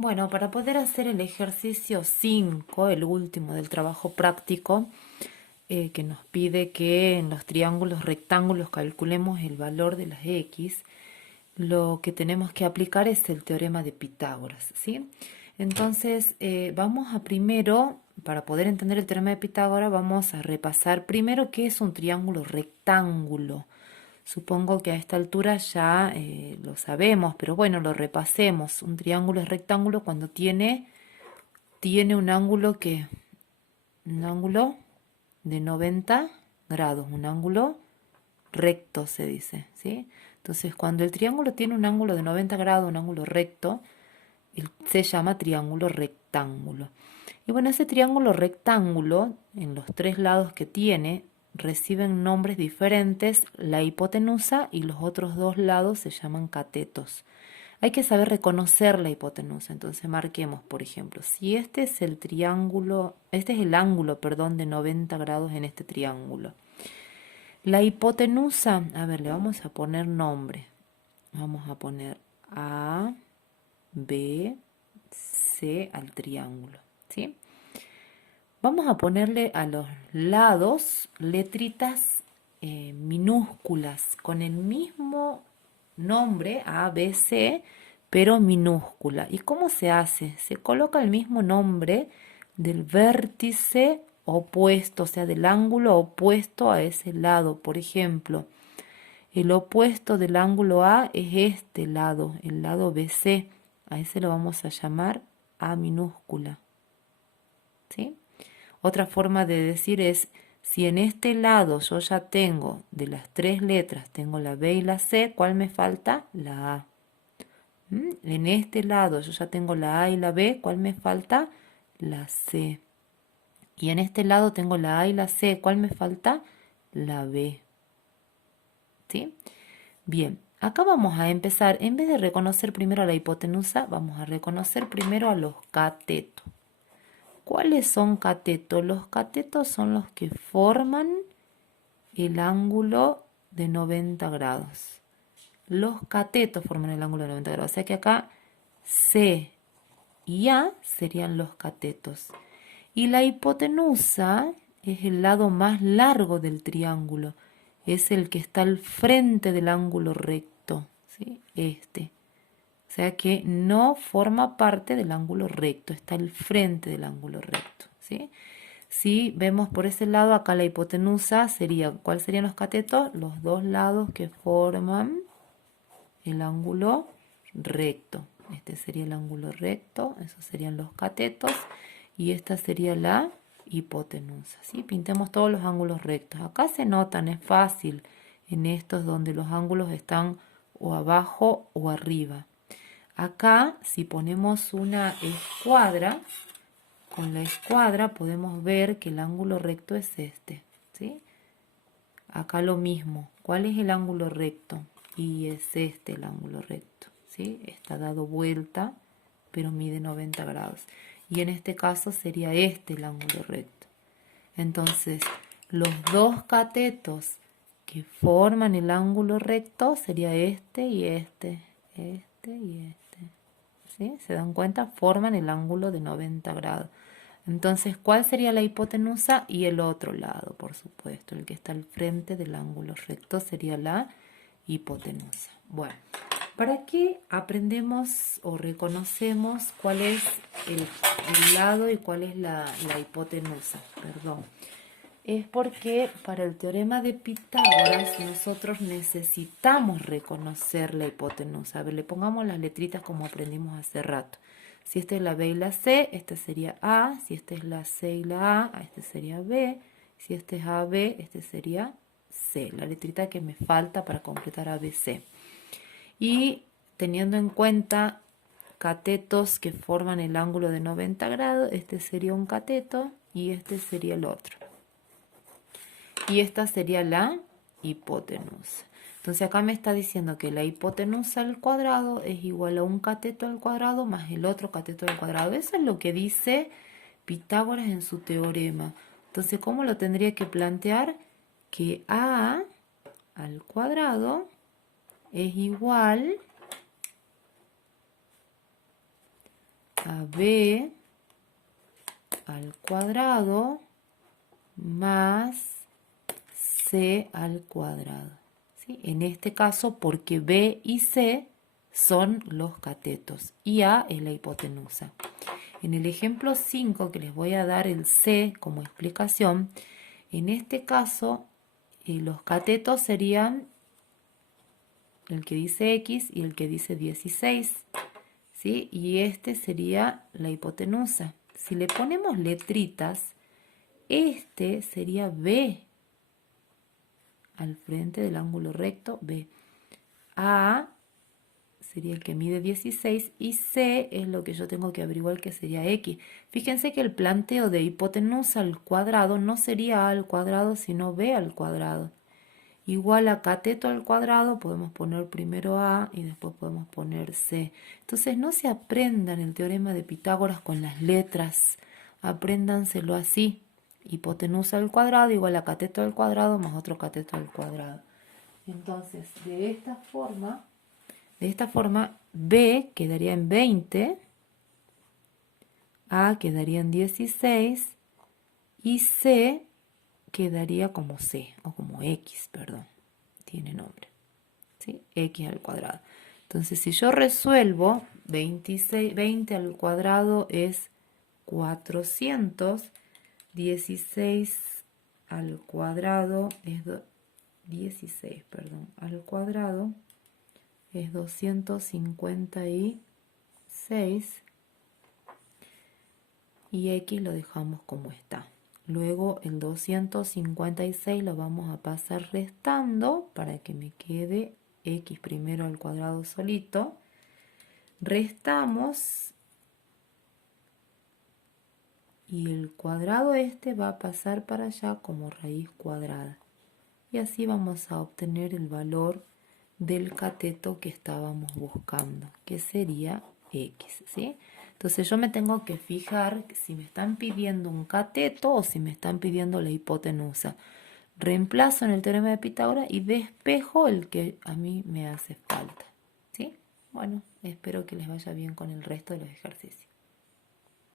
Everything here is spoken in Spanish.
Bueno, para poder hacer el ejercicio 5, el último del trabajo práctico, que nos pide que en los triángulos rectángulos calculemos el valor de las x, lo que tenemos que aplicar es el teorema de Pitágoras, ¿sí? Entonces, vamos a primero, para poder entender el teorema de Pitágoras, vamos a repasar primero qué es un triángulo rectángulo. Supongo que a esta altura ya lo sabemos, pero bueno, lo repasemos. Un triángulo es rectángulo cuando tiene un ángulo de 90 grados, un ángulo recto se dice, ¿sí? Entonces, cuando el triángulo tiene un ángulo de 90 grados, un ángulo recto, se llama triángulo rectángulo. Y bueno, ese triángulo rectángulo, en los tres lados que tiene, reciben nombres diferentes, la hipotenusa y los otros dos lados se llaman catetos. Hay que saber reconocer la hipotenusa, entonces marquemos, por ejemplo, si este es el triángulo, este es el ángulo, perdón, de 90 grados en este triángulo. La hipotenusa, a ver, le vamos a poner nombre. Vamos a poner A, B, C al triángulo, ¿sí? Vamos a ponerle a los lados letritas minúsculas con el mismo nombre A, B, C, pero minúscula. ¿Y cómo se hace? Se coloca el mismo nombre del vértice opuesto, o sea, del ángulo opuesto a ese lado. Por ejemplo, el opuesto del ángulo A es este lado, el lado BC. A ese lo vamos a llamar A minúscula, ¿sí? Otra forma de decir es, si en este lado yo ya tengo de las tres letras, tengo la B y la C, ¿cuál me falta? La A. En este lado yo ya tengo la A y la B, ¿cuál me falta? La C. Y en este lado tengo la A y la C, ¿cuál me falta? La B. ¿Sí? Bien, acá vamos a empezar, en vez de reconocer primero a la hipotenusa, vamos a reconocer primero a los catetos. ¿Cuáles son catetos? Los catetos son los que forman el ángulo de 90 grados. Los catetos forman el ángulo de 90 grados. O sea que acá C y A serían los catetos. Y la hipotenusa es el lado más largo del triángulo. Es el que está al frente del ángulo recto, ¿sí? Este. O sea que no forma parte del ángulo recto, está al frente del ángulo recto, ¿sí? Si vemos por ese lado, acá la hipotenusa sería, ¿cuáles serían los catetos? Los dos lados que forman el ángulo recto. Este sería el ángulo recto, esos serían los catetos, y esta sería la hipotenusa, ¿sí? Pintemos todos los ángulos rectos. Acá se notan, es fácil en estos donde los ángulos están o abajo o arriba. Acá, si ponemos una escuadra, con la escuadra podemos ver que el ángulo recto es este, ¿sí? Acá lo mismo. ¿Cuál es el ángulo recto? Y es este el ángulo recto, ¿sí? Está dado vuelta, pero mide 90 grados. Y en este caso sería este el ángulo recto. Entonces, los dos catetos que forman el ángulo recto sería este y este, este y este. ¿Sí? ¿Se dan cuenta? Forman el ángulo de 90 grados. Entonces, ¿cuál sería la hipotenusa? Y el otro lado, por supuesto, el que está al frente del ángulo recto sería la hipotenusa. Bueno, ¿para qué aprendemos o reconocemos cuál es el lado y cuál es la hipotenusa? Perdón. Es porque para el teorema de Pitágoras nosotros necesitamos reconocer la hipotenusa. A ver, le pongamos las letritas como aprendimos hace rato. Si esta es la B y la C, esta sería A. Si esta es la C y la A, este sería B. Si este es AB, este sería C. La letrita que me falta para completar ABC. Y teniendo en cuenta catetos que forman el ángulo de 90 grados, este sería un cateto y este sería el otro. Y esta sería la hipotenusa. Entonces acá me está diciendo que la hipotenusa al cuadrado es igual a un cateto al cuadrado más el otro cateto al cuadrado. Eso es lo que dice Pitágoras en su teorema. Entonces, ¿cómo lo tendría que plantear? Que A al cuadrado es igual AB al cuadrado más C al cuadrado. ¿Sí? En este caso, porque B y C son los catetos y A es la hipotenusa. En el ejemplo 5, que les voy a dar el C como explicación, en este caso los catetos serían el que dice X y el que dice 16, ¿sí? Y este sería la hipotenusa. Si le ponemos letritas, este sería B al frente del ángulo recto, B. A sería el que mide 16 y C es lo que yo tengo que averiguar que sería X. Fíjense que el planteo de hipotenusa al cuadrado no sería A al cuadrado, sino B al cuadrado. Igual a cateto al cuadrado podemos poner primero A y después podemos poner C. Entonces no se aprendan el teorema de Pitágoras con las letras, apréndanselo así. Hipotenusa al cuadrado igual a cateto al cuadrado más otro cateto al cuadrado. Entonces de esta forma B quedaría en 20, A quedaría en 16 y C quedaría como C o como X, perdón, tiene nombre, ¿sí? X al cuadrado. Entonces si yo resuelvo 20 al cuadrado es 400, 16 al cuadrado es 16, perdón, al cuadrado es 256 y X lo dejamos como está. Luego el 256 lo vamos a pasar restando para que me quede X primero al cuadrado solito. Restamos y el cuadrado este va a pasar para allá como raíz cuadrada. Y así vamos a obtener el valor del cateto que estábamos buscando, que sería X, ¿sí? Entonces yo me tengo que fijar si me están pidiendo un cateto o si me están pidiendo la hipotenusa. Reemplazo en el teorema de Pitágoras y despejo el que a mí me hace falta, ¿sí? Bueno, espero que les vaya bien con el resto de los ejercicios.